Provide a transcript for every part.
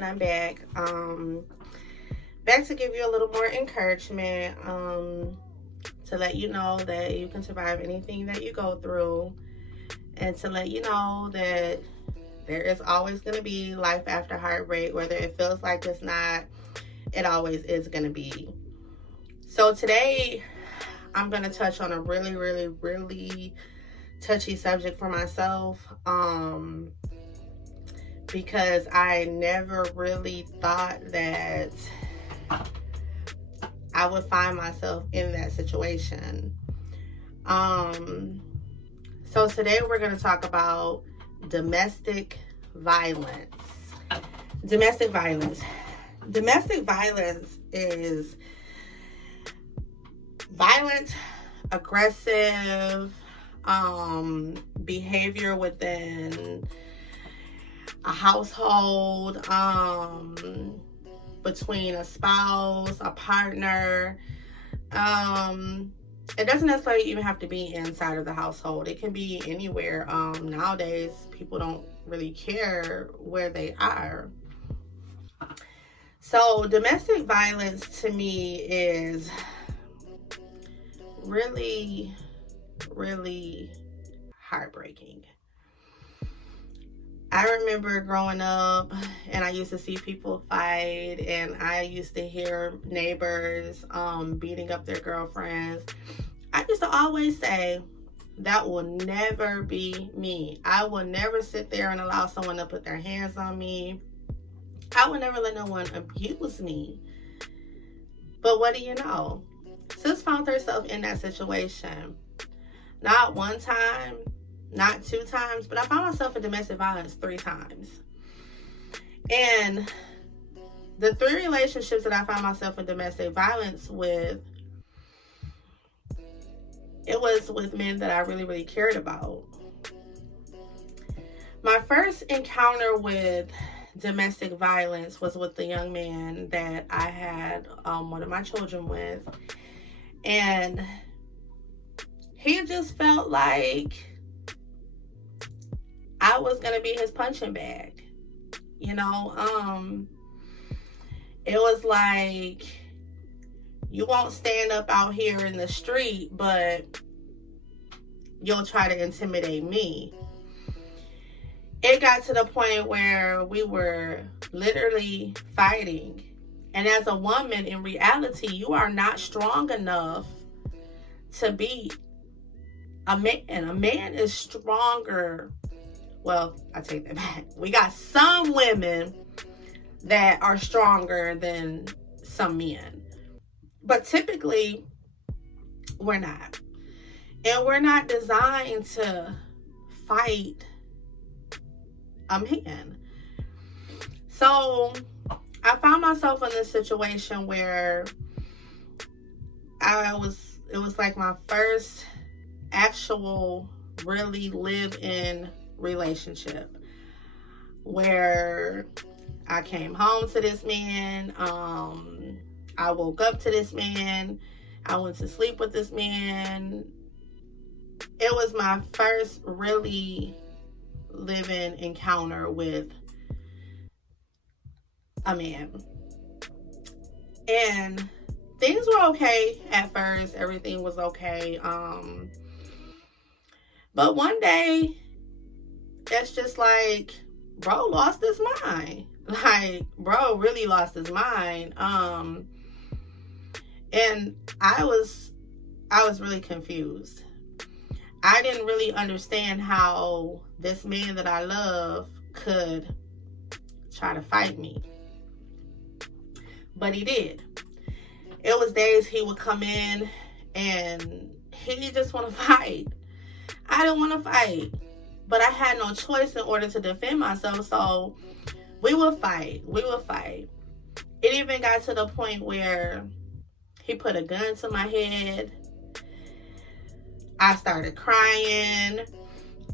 and I'm back. Back to give you a little more encouragement, to let you know that you can survive anything that you go through, and to let you know that there is always going to be life after heartbreak. Whether it feels like it's not, it always is going to be. So today, I'm going to touch on a really, really, really touchy subject for myself, because I never really thought that I would find myself in that situation. So today we're going to talk about domestic violence. Domestic violence. Domestic violence is violent, aggressive behavior within a household, between a spouse, a partner. It doesn't necessarily even have to be inside of the household. It can be anywhere. Nowadays, people don't really care where they are. So domestic violence to me is really, really heartbreaking. I remember growing up and I used to see people fight, and I used to hear neighbors beating up their girlfriends. I used to always say, that will never be me. I will never sit there and allow someone to put their hands on me. I will never let no one abuse me. But what do you know? Sis found herself in that situation. Not one time, not 2 times, but I found myself in domestic violence 3 times. And the 3 relationships that I found myself in domestic violence with, it was with men that I really, really cared about. My first encounter with domestic violence was with the young man that I had one of my children with. And he just felt like I was going to be his punching bag. You know, it was like, you won't stand up out here in the street, but you'll try to intimidate me. It got to the point where we were literally fighting. And as a woman, in reality, you are not strong enough to beat a man. A man is stronger. Well, I take that back. We got some women that are stronger than some men. But typically, we're not. And we're not designed to fight a man. So I found myself in this situation where it was like my first actual really live-in relationship, where I came home to this man. I woke up to this man. I went to sleep with this man. It was my first really live-in encounter with a man. And things were okay at first. Everything was okay. But one day, it's just like, bro lost his mind. Like, bro really lost his mind. And I was really confused. I didn't really understand how this man that I love could try to fight me. But he did. It was days he would come in and he just want to fight. I didn't want to fight. But I had no choice in order to defend myself. So we would fight. It even got to the point where he put a gun to my head. I started crying.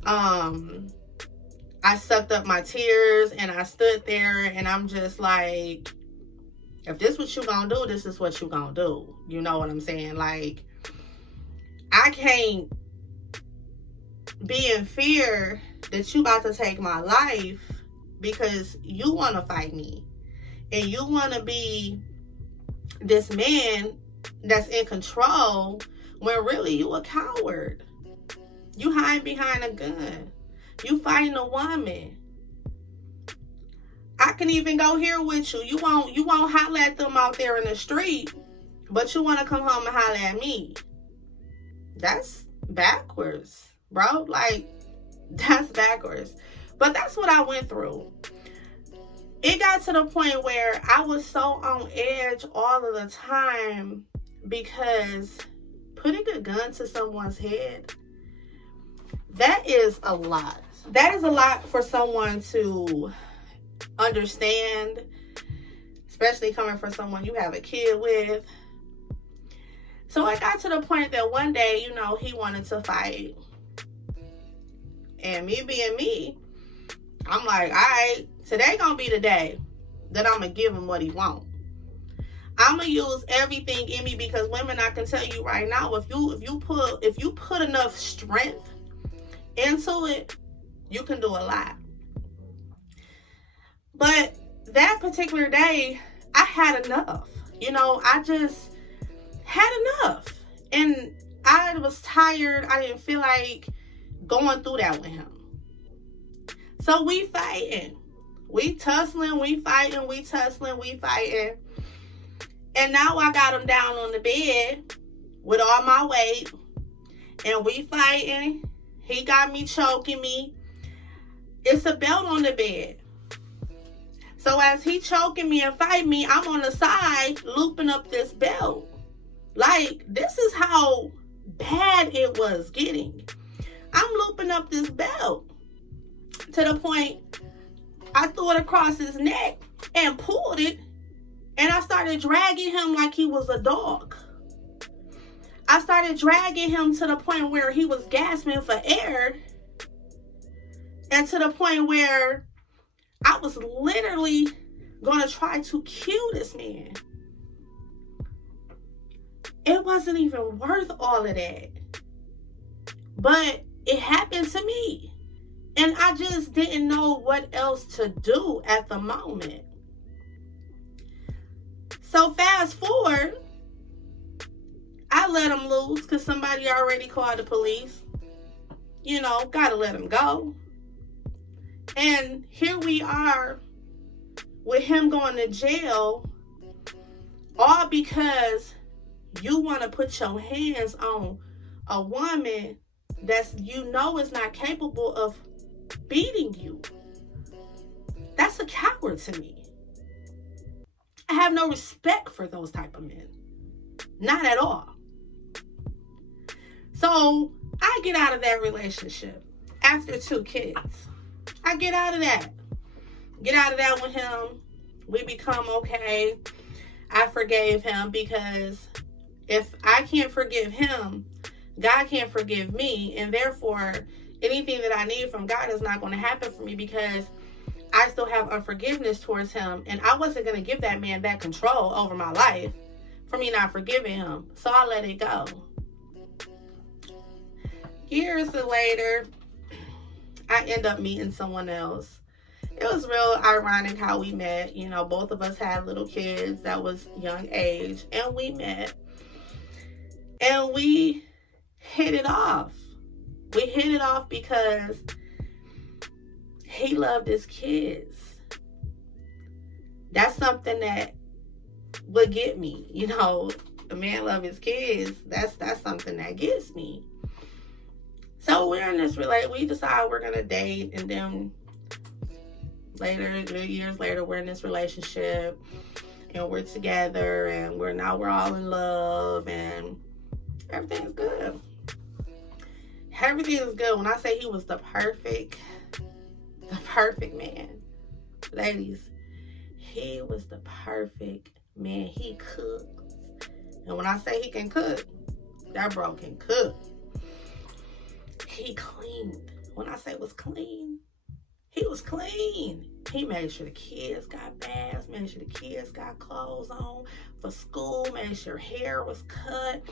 I sucked up my tears and I stood there and I'm just like, if this what you gonna do, this is what you gonna do. You know what I'm saying? Like, I can't be in fear that you about to take my life because you want to fight me. and you want to be this man that's in control when really you a coward. You hide behind a gun. You fighting a woman. I can even go here with you. You won't holler at them out there in the street, but you want to come home and holler at me. That's backwards, bro. Like, that's backwards. But that's what I went through. It got to the point where I was so on edge all of the time because putting a gun to someone's head, that is a lot. That is a lot for someone to understand, especially coming from someone you have a kid with. So I got to the point that one day, you know, he wanted to fight. And me being me, I'm like, all right, today gonna be the day that I'm gonna give him what he want. I'm gonna use everything in me, because women, I can tell you right now, if you put enough strength into it, you can do a lot. But that particular day, I had enough. You know, I just had enough. And I was tired. I didn't feel like going through that with him. So we fighting. We tussling, we fighting, we tussling, we fighting. And now I got him down on the bed with all my weight. And we fighting. He got me choking me. It's a belt on the bed. So as he choking me and fighting me, I'm on the side looping up this belt. Like, this is how bad it was getting. I'm looping up this belt to the point I threw it across his neck and pulled it, and I started dragging him like he was a dog. I started dragging him to the point where he was gasping for air, and to the point where I was literally going to try to kill this man. It wasn't even worth all of that. But it happened to me. And I just didn't know what else to do at the moment. So fast forward, I let him loose because somebody already called the police. You know, gotta let him go. And here we are with him going to jail, all because you want to put your hands on a woman that's, you know, is not capable of beating you. That's a coward to me. I have no respect for those type of men. Not at all. So I get out of that relationship after 2 kids. I get out of that. Get out of that with him. We become okay. I forgave him, because if I can't forgive him, God can't forgive me. And therefore, anything that I need from God is not going to happen for me, because I still have unforgiveness towards him. And I wasn't going to give that man that control over my life for me not forgiving him. So I let it go. Years later, I end up meeting someone else. It was real ironic how we met. You know, both of us had little kids that was young age, and we met. And we hit it off. We hit it off because he loved his kids. That's something that would get me. You know, a man love his kids. That's something that gets me. So we're in this we decide we're gonna date, and then years later, we're in this relationship, and we're together, and we're all in love, and everything's good. Everything is good. When I say he was the perfect man, ladies, he was the perfect man. He cooks, and when I say he can cook, that bro can cook. He cleaned. When I say it was clean, he was clean. He made sure the kids got baths, made sure the kids got clothes on for school, made sure hair was cut.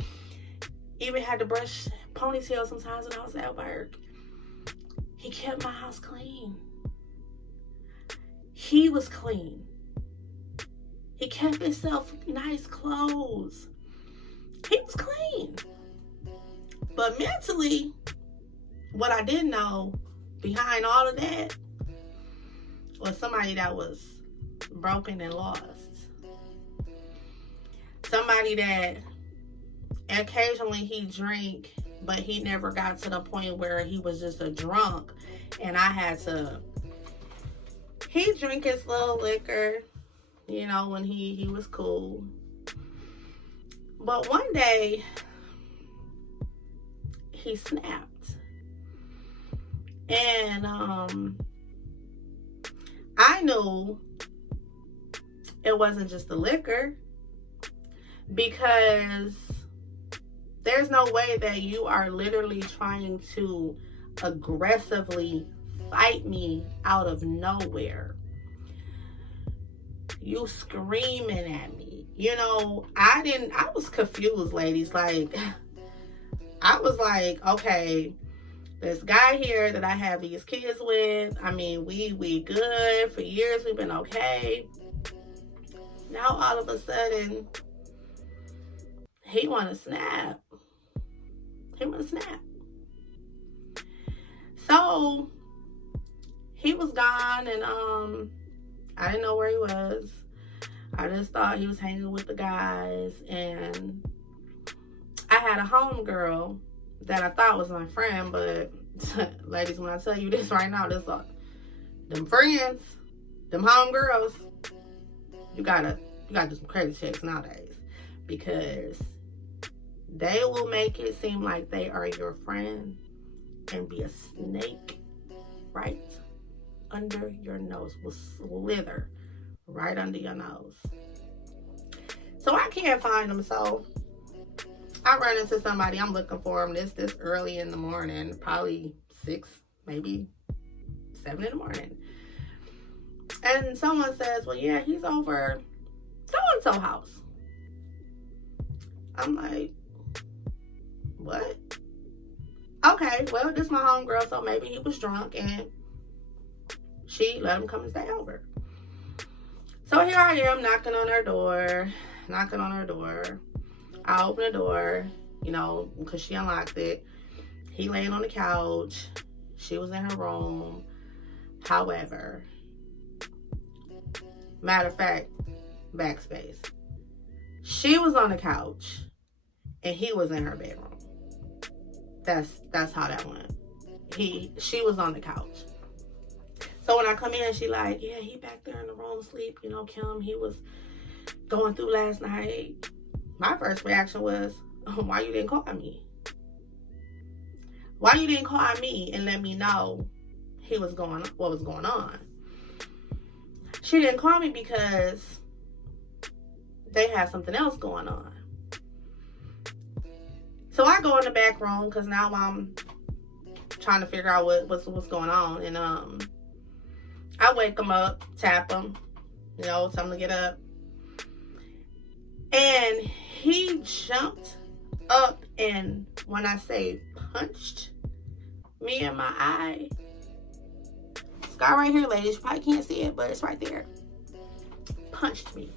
Even had to brush ponytails sometimes when I was at work. He kept my house clean. He was clean. He kept himself nice clothes. He was clean. But mentally, what I didn't know behind all of that was somebody that was broken and lost. Somebody that occasionally he drank, but he never got to the point where he was just a drunk and I had to. He drink his little liquor, you know, when he was cool. But one day he snapped. And I knew it wasn't just the liquor, because there's no way that you are literally trying to aggressively fight me out of nowhere. You screaming at me. You know, I was confused, ladies. Like, I was like, okay, this guy here that I have these kids with, I mean, we good. For years we've been okay. Now all of a sudden, he wanna snap. So he was gone, and I didn't know where he was. I just thought he was hanging with the guys, and I had a homegirl that I thought was my friend, but ladies, when I tell you this right now, this them friends, them homegirls, you gotta do some crazy checks nowadays, because they will make it seem like they are your friend and be a snake right under your nose, will slither right under your nose. So I can't find them. So I run into somebody, I'm looking for them this early in the morning, probably 6, maybe 7 in the morning. And someone says, well, yeah, he's over so-and-so house. I'm like, what? Okay, well, this is my homegirl, so maybe he was drunk and she let him come and stay over. So here I am knocking on her door. I open the door, you know, because she unlocked it. He laying on the couch. She was in her room. However, matter of fact, backspace. She was on the couch and he was in her bedroom. That's how that went. She was on the couch. So when I come in, she like, yeah, he back there in the room asleep. You know, Kim, he was going through last night. My first reaction was, why you didn't call me? Why you didn't call me and let me know what was going on? She didn't call me because they had something else going on. So I go in the back room because now I'm trying to figure out what's going on. And I wake him up, tap him, you know, tell him to get up. And he jumped up and, when I say punched me in my eye, scar right here, ladies, you probably can't see it, but it's right there. Punched me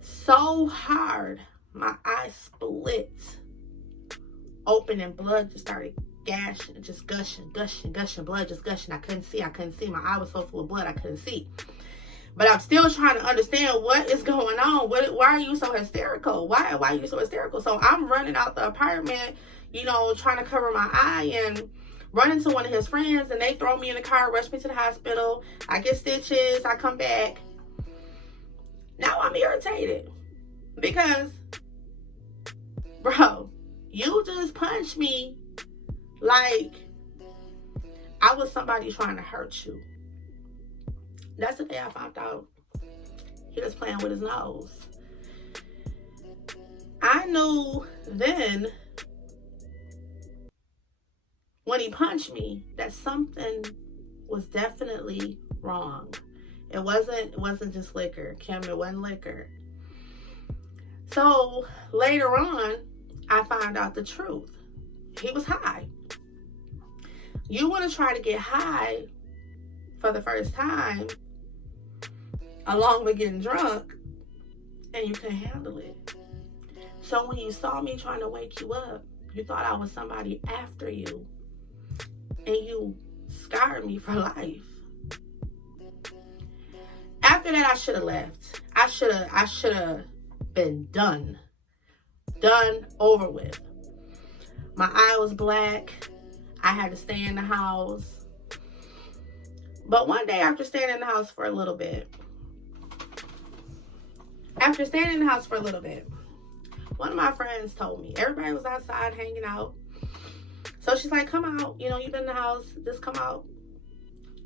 so hard, my eye split open and blood just started gashing, just gushing, blood just gushing. I couldn't see. My eye was so full of blood, I couldn't see. But I'm still trying to understand what is going on. Why are you so hysterical? Why are you so hysterical? So I'm running out the apartment, you know, trying to cover my eye, and run into one of his friends, and they throw me in the car, rush me to the hospital. I get stitches. I come back. Now I'm irritated because, bro, you just punched me like I was somebody trying to hurt you. That's the day I found out he was playing with his nose. I knew then when he punched me that something was definitely wrong. It wasn't just liquor. Kim, it wasn't liquor. So later on, I found out the truth. He was high. You want to try to get high for the first time, along with getting drunk, and you couldn't handle it. So when you saw me trying to wake you up, you thought I was somebody after you, and you scarred me for life. After that, I should have left. I should have been done, over with. My eye was black. I had to stay in the house. But one day, after staying in the house for a little bit, one of my friends told me, everybody was outside hanging out. So she's like, come out. You know, you've been in the house. Just come out.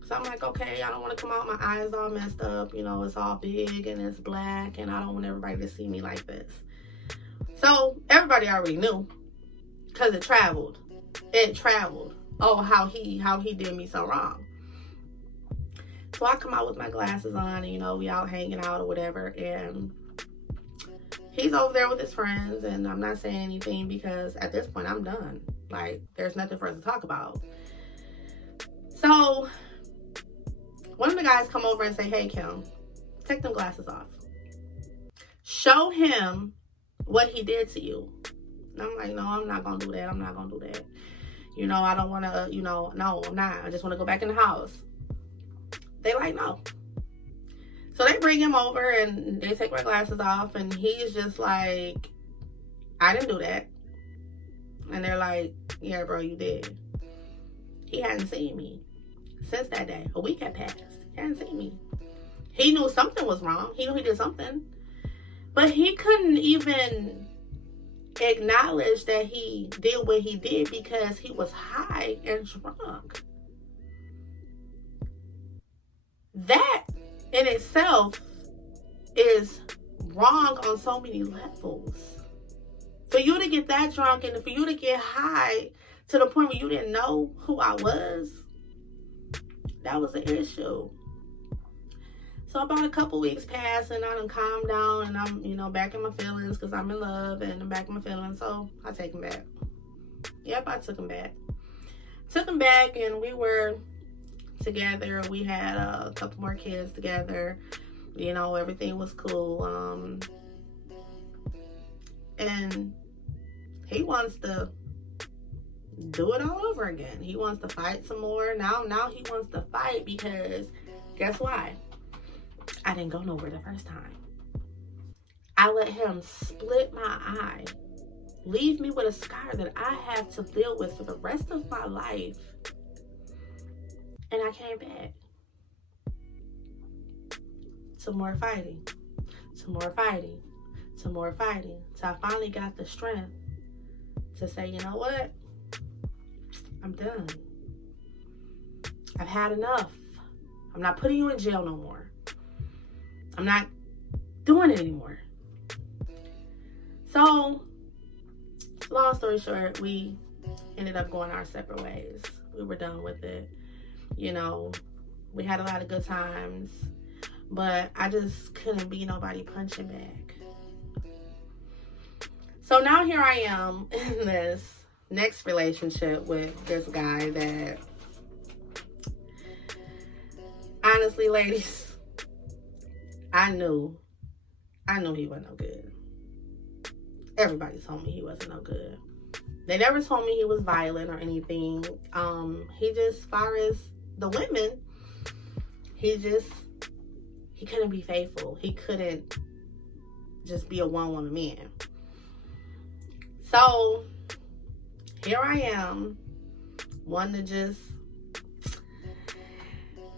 So I'm like, okay, I don't want to come out. My eyes all messed up. You know, it's all big and it's black. And I don't want everybody to see me like this. So everybody already knew. Because it traveled. Oh, how he did me so wrong. So I come out with my glasses on. And, you know, we out hanging out or whatever. And he's over there with his friends, and I'm not saying anything because at this point I'm done. Like, there's nothing for us to talk about. So one of the guys come over and say, hey, Kim, take them glasses off. Show him what he did to you. And I'm like, no, I'm not going to do that. I'm not going to do that. You know, I don't want to, you know, no, I'm not. I just want to go back in the house. They like, no. So they bring him over and they take my glasses off, and he's just like, I didn't do that. And they're like, yeah, bro, you did. He hadn't seen me since that day. A week had passed. He hadn't seen me. He knew something was wrong. He knew he did something. But he couldn't even acknowledge that he did what he did because he was high and drunk. That in itself is wrong on so many levels. For you to get that drunk and for you to get high to the point where you didn't know who I was, that was an issue. So about a couple weeks passed and I done calmed down and I'm, you know, back in my feelings because I'm in love and I'm back in my feelings. So I take him back. Yep, I took him back. Took him back and we were together. We had a couple more kids together. You know, everything was cool. And he wants to do it all over again. He wants to fight some more. Now he wants to fight because guess why? I didn't go nowhere the first time. I let him split my eye, leave me with a scar that I have to deal with for the rest of my life. And I came back. Some more fighting. Some more fighting. Some more fighting. So I finally got the strength to say, you know what? I'm done. I've had enough. I'm not putting you in jail no more. I'm not doing it anymore. So, long story short, we ended up going our separate ways. We were done with it. You know, we had a lot of good times, but I just couldn't be nobody punching back. So now here I am in this next relationship with this guy that, honestly, ladies, I knew he wasn't no good. Everybody told me he wasn't no good. They never told me he was violent or anything. He just, as far as the women, he couldn't be faithful. He couldn't just be a one-woman man. So here I am, wanting to just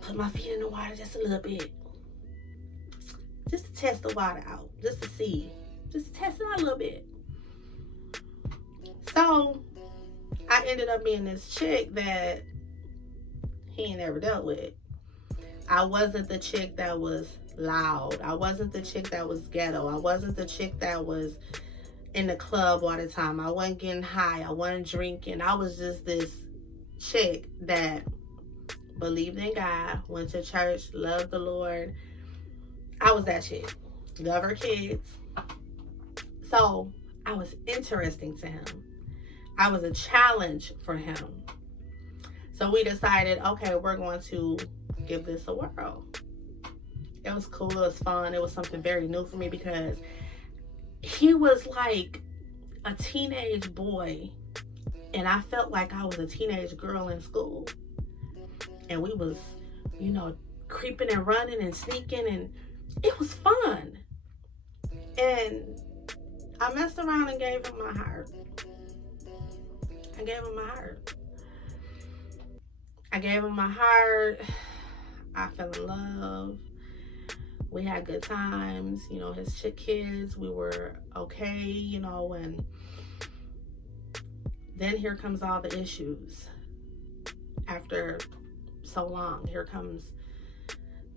put my feet in the water just a little bit. Just to test the water out. Just to see. Just to test it out a little bit. So I ended up being this chick that he ain't never dealt with. I wasn't the chick that was loud. I wasn't the chick that was ghetto. I wasn't the chick that was in the club all the time. I wasn't getting high. I wasn't drinking. I was just this chick that believed in God, went to church, loved the Lord. I was that chick. Love her kids. So I was interesting to him. I was a challenge for him. So we decided, okay, we're going to give this a whirl. It was cool. It was fun. It was something very new for me because he was like a teenage boy, and I felt like I was a teenage girl in school. And we was, you know, creeping and running and sneaking, and it was fun. And I messed around and gave him my heart. I gave him my heart. I gave him my heart. I fell in love. We had good times. You know, his kids, we were okay, you know, and then here comes all the issues. After so long, here comes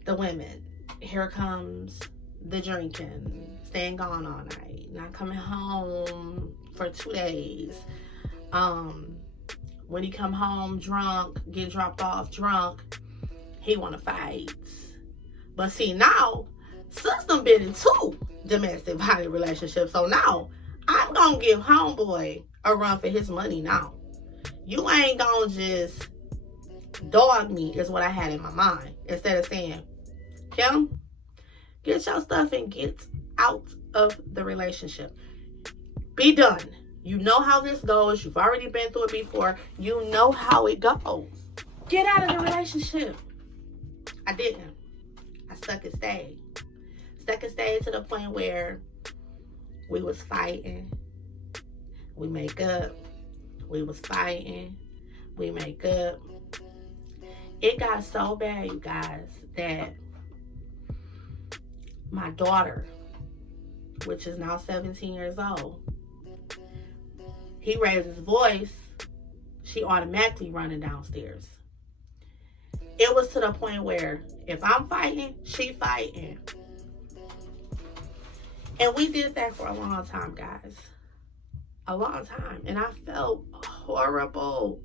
the women. Here comes the drinking, staying gone all night, not coming home for 2 days. When he come home drunk, get dropped off drunk, he want to fight. But see, now, sis done been in 2 domestic violent relationships. So now, I'm going to give homeboy a run for his money now. You ain't going to just dog me, is what I had in my mind. Instead of saying, Kim, get your stuff and get out of the relationship. Be done. You know how this goes. You've already been through it before. You know how it goes. Get out of the relationship. I didn't. I stuck and stayed. Stuck and stayed to the point where we was fighting. We make up. We was fighting. We make up. It got so bad, you guys, that my daughter, which is now 17 years old, he raised his voice, she automatically running downstairs. It was to the point where if I'm fighting, she fighting. And we did that for a long time, guys. A long time. And I felt horrible.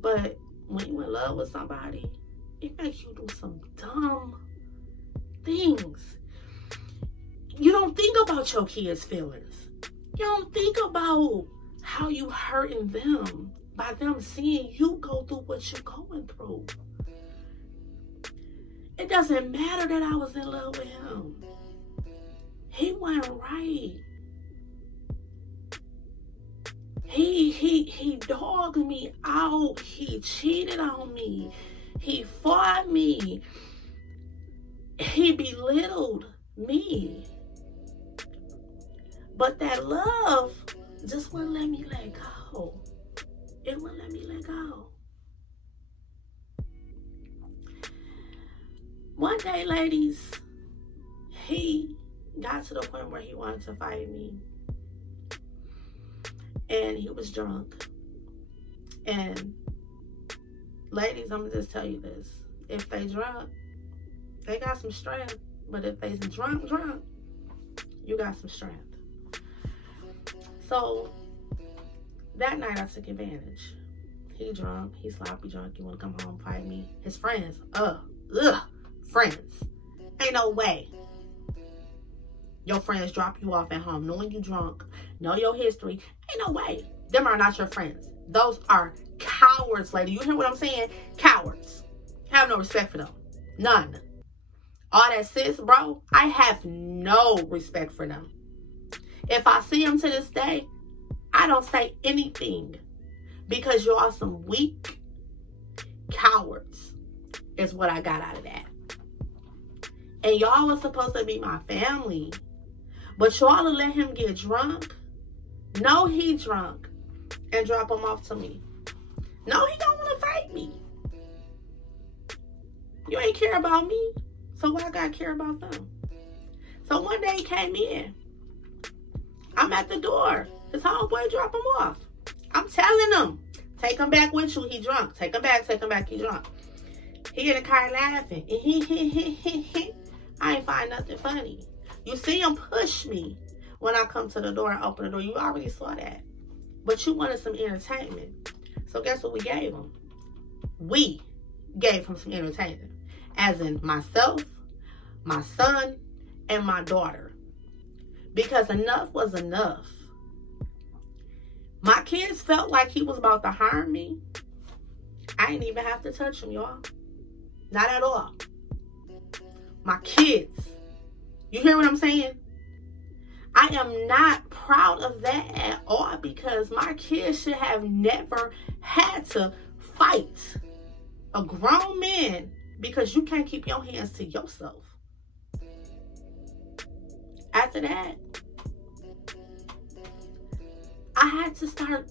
But when you in love with somebody, it makes you do some dumb things. You don't think about your kids' feelings. You don't think about how you hurting them by them seeing you go through what you're going through. It doesn't matter that I was in love with him. He wasn't right. He dogged me out. He cheated on me. He fought me. He belittled me. But that love just wouldn't let me let go. It wouldn't let me let go. One day, ladies, he got to the point where he wanted to fight me. And he was drunk. And ladies, I'm going to just tell you this. If they drunk, they got some strength. But if they drunk, you got some strength. So that night I took advantage. He drunk, he sloppy drunk, he want to come home, fight me. His friends, friends. Ain't no way your friends drop you off at home knowing you drunk, know your history. Ain't no way. Them are not your friends. Those are cowards, lady. You hear what I'm saying? Cowards. Have no respect for them. None. All that sis, bro, I have no respect for them. If I see them to this day, I don't say anything because y'all some weak cowards is what I got out of that. And y'all was supposed to be my family, but y'all will let him get drunk. No, he drunk and drop him off to me. No, he don't want to fight me. You ain't care about me, so why I gotta care about them? So one day he came in. I'm at the door. His homeboy drop him off. I'm telling him, take him back with you. He drunk. Take him back. He drunk. He in the car laughing. I ain't find nothing funny. You see him push me when I come to the door and open the door. You already saw that. But you wanted some entertainment. So guess what we gave him? We gave him some entertainment. As in myself, my son, and my daughter. Because enough was enough. My kids felt like he was about to harm me. I didn't even have to touch him, y'all. Not at all. my kids. You hear what I'm saying? I am not proud of that at all, because my kids should have never had to fight a grown man because you can't keep your hands to yourself. After that, I had to start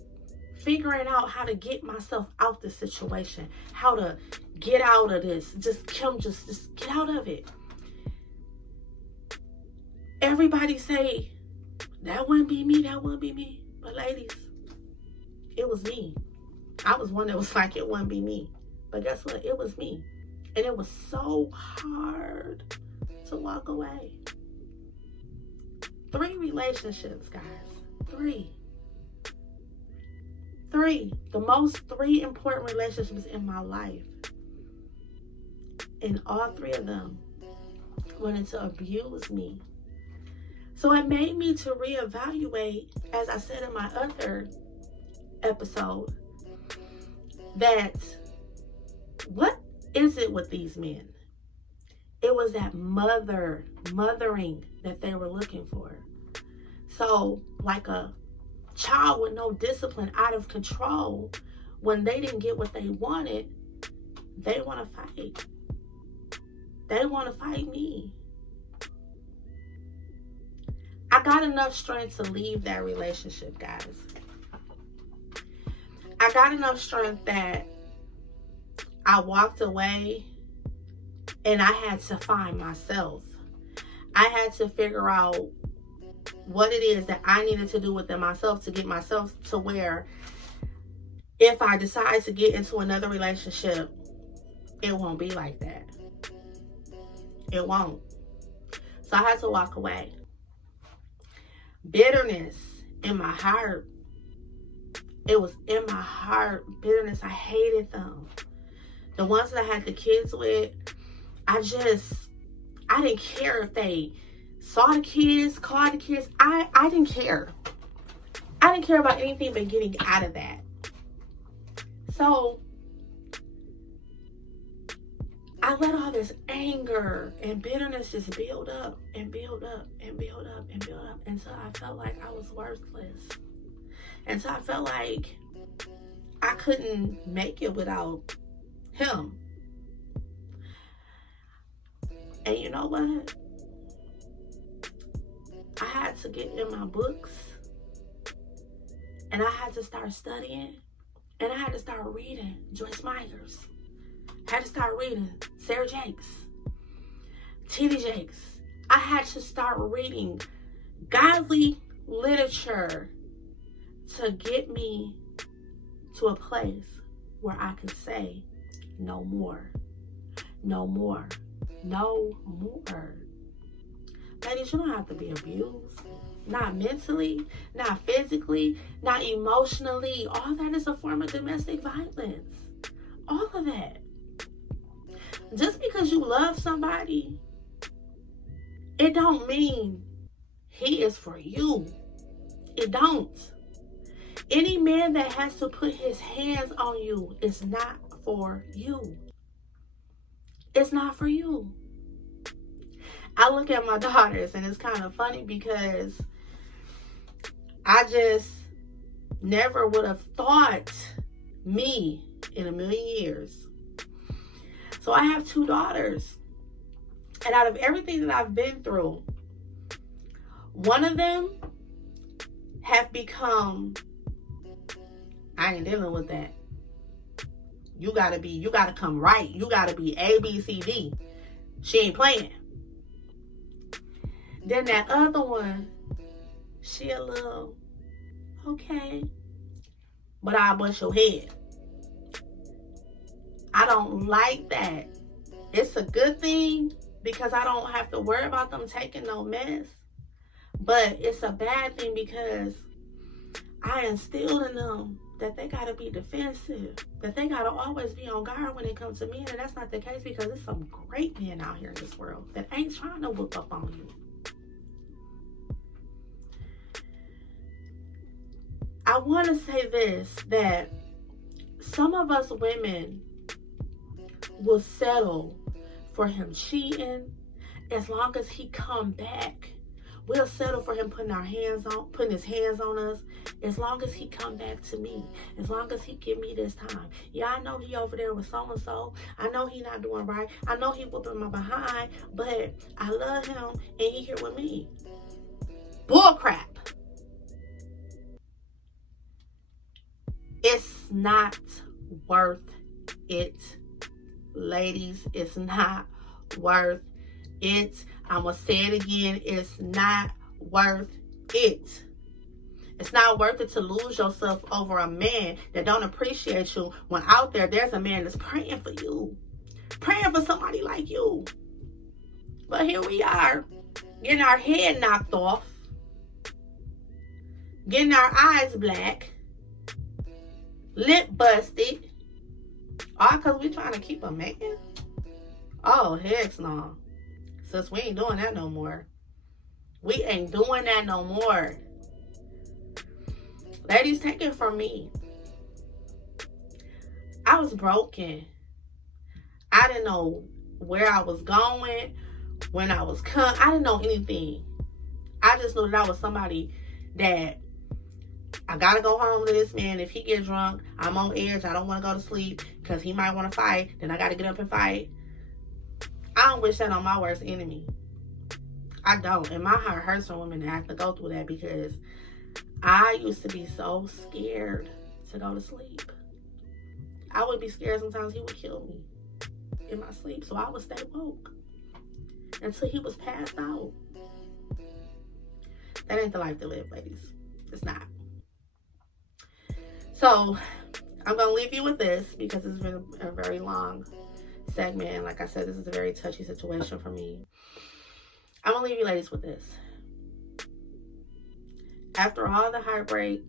figuring out how to get myself out the situation, how to get out of this. Just get out of it. Everybody say, that wouldn't be me, that wouldn't be me. But ladies, it was me. I was one that was like, it wouldn't be me. But guess what? It was me. And it was so hard to walk away. 3 relationships, guys. 3. The most 3 important relationships in my life. And all 3 of them wanted to abuse me. So it made me to reevaluate, as I said in my other episode, that what is it with these men? It was that mothering that they were looking for. So like a child with no discipline, out of control, when they didn't get what they wanted, they want to fight. They want to fight me. I got enough strength to leave that relationship, guys. I got enough strength that I walked away and I had to find myself. I had to figure out what it is that I needed to do within myself to get myself to where if I decide to get into another relationship, it won't be like that. It won't. So I had to walk away. Bitterness in my heart. It was in my heart. Bitterness. I hated them. The ones that I had the kids with, I didn't care if they saw the kids, called the kids. I didn't care. I didn't care about anything but getting out of that. So I let all this anger and bitterness just build up and build up and build up and build up until I felt like I was worthless. Until I felt like I couldn't make it without him. And you know what? I had to get in my books and I had to start studying and I had to start reading Joyce Myers. I had to start reading Sarah Jakes, T.D. Jakes. I had to start reading godly literature to get me to a place where I could say no more, no more, no more. Ladies, you don't have to be abused. Not mentally, not physically, not emotionally. All that is a form of domestic violence. All of that. Just because you love somebody, it don't mean he is for you. It don't. Any man that has to put his hands on you is not for you. It's not for you. I look at my daughters and it's kind of funny because I just never would have thought me in a million years. So I have 2 daughters. And out of everything that I've been through, one of them have become, I ain't dealing with that. You gotta come right. You gotta be A, B, C, D. She ain't playing. Then that other one, she a little, okay, but I'll bust your head. I don't like that. It's a good thing because I don't have to worry about them taking no mess. But it's a bad thing because I instilled in them that they got to be defensive, that they got to always be on guard when it comes to men. And that's not the case because there's some great men out here in this world that ain't trying to whoop up on you. I want to say this, that some of us women will settle for him cheating. as long as he come back, we'll settle for him putting his hands on us. As long as he come back to me, as long as he give me this time. Yeah, I know he over there with so-and-so. I know he not doing right. I know he whooping my behind, but I love him and he here with me. Bull crap. It's not worth it, ladies. It's not worth it. I'm going to say it again. It's not worth it. It's not worth it to lose yourself over a man that don't appreciate you when out there's a man that's praying for you. Praying for somebody like you. But here we are, getting our head knocked off. Getting our eyes black. Lip busted. All because we trying to keep a man? Oh, heck no. Sis, we ain't doing that no more. We ain't doing that no more. Ladies, take it from me. I was broken. I didn't know where I was going, when I was coming. I didn't know anything. I just knew that I was somebody that I gotta go home to this man. If he gets drunk, I'm on edge. I don't want to go to sleep because he might want to fight. Then I gotta get up and fight. I don't wish that on my worst enemy. I don't. And my heart hurts for women that have to go through that, because I used to be so scared to go to sleep. I would be scared sometimes he would kill me in my sleep. So I would stay woke until he was passed out. That ain't the life to live, ladies. It's not. So I'm going to leave you with this, because it's been a very long segment. And like I said, this is a very touchy situation for me. I'm going to leave you ladies with this. After all the heartbreak,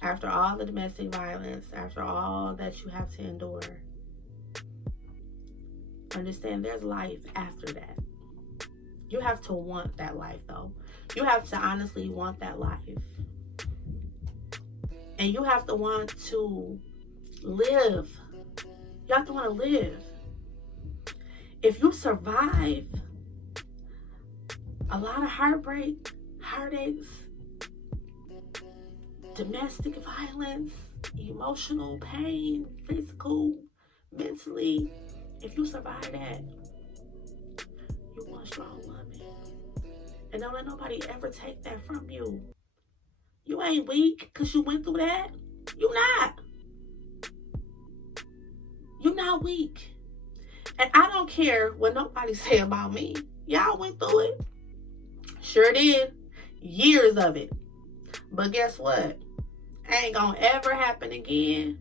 after all the domestic violence, after all that you have to endure, understand there's life after that. You have to want that life, though. You have to honestly want that life. And you have to want to live. You have to want to live. If you survive a lot of heartbreak, heartaches, domestic violence, emotional pain, physical, mentally, if you survive that, you're one strong woman. And don't let nobody ever take that from you. You ain't weak because you went through that. You not. You're not weak. And I don't care what nobody say about me. Y'all went through it. Sure did. Years of it. But guess what? Ain't gonna ever happen again.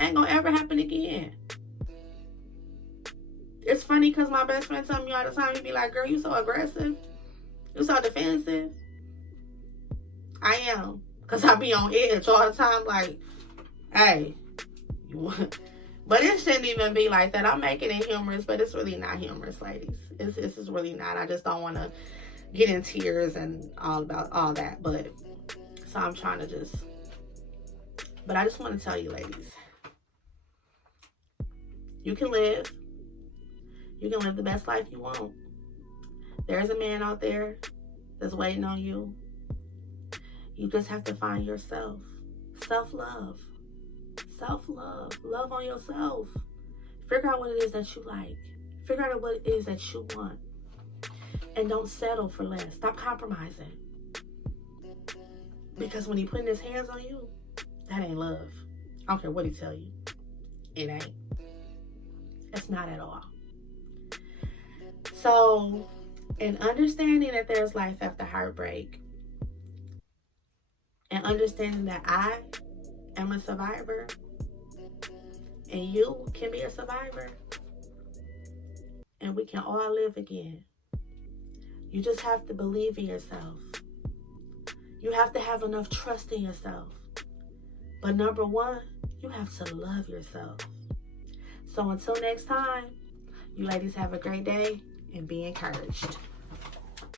Ain't gonna ever happen again. It's funny because my best friend tell me all the time, he be like, girl, you so aggressive. You so defensive. I am. Because I be on edge all the time like, hey, you want... But it shouldn't even be like that. I'm making it humorous, but it's really not humorous, ladies. This is really not. I just don't want to get in tears and all about all that. But so I'm trying to just... But I just want to tell you, ladies, you can live. You can live the best life you want. There's a man out there that's waiting on you. You just have to find yourself. Self-love. Self-love. Love on yourself. Figure out what it is that you like. Figure out what it is that you want. And don't settle for less. Stop compromising. Because when he putting his hands on you, that ain't love. I don't care what he tell you. It ain't. It's not at all. So, in understanding that there's life after heartbreak, and understanding that I am a survivor, and you can be a survivor, and we can all live again. You just have to believe in yourself. You have to have enough trust in yourself. But number one, you have to love yourself. So until next time, you ladies have a great day and be encouraged.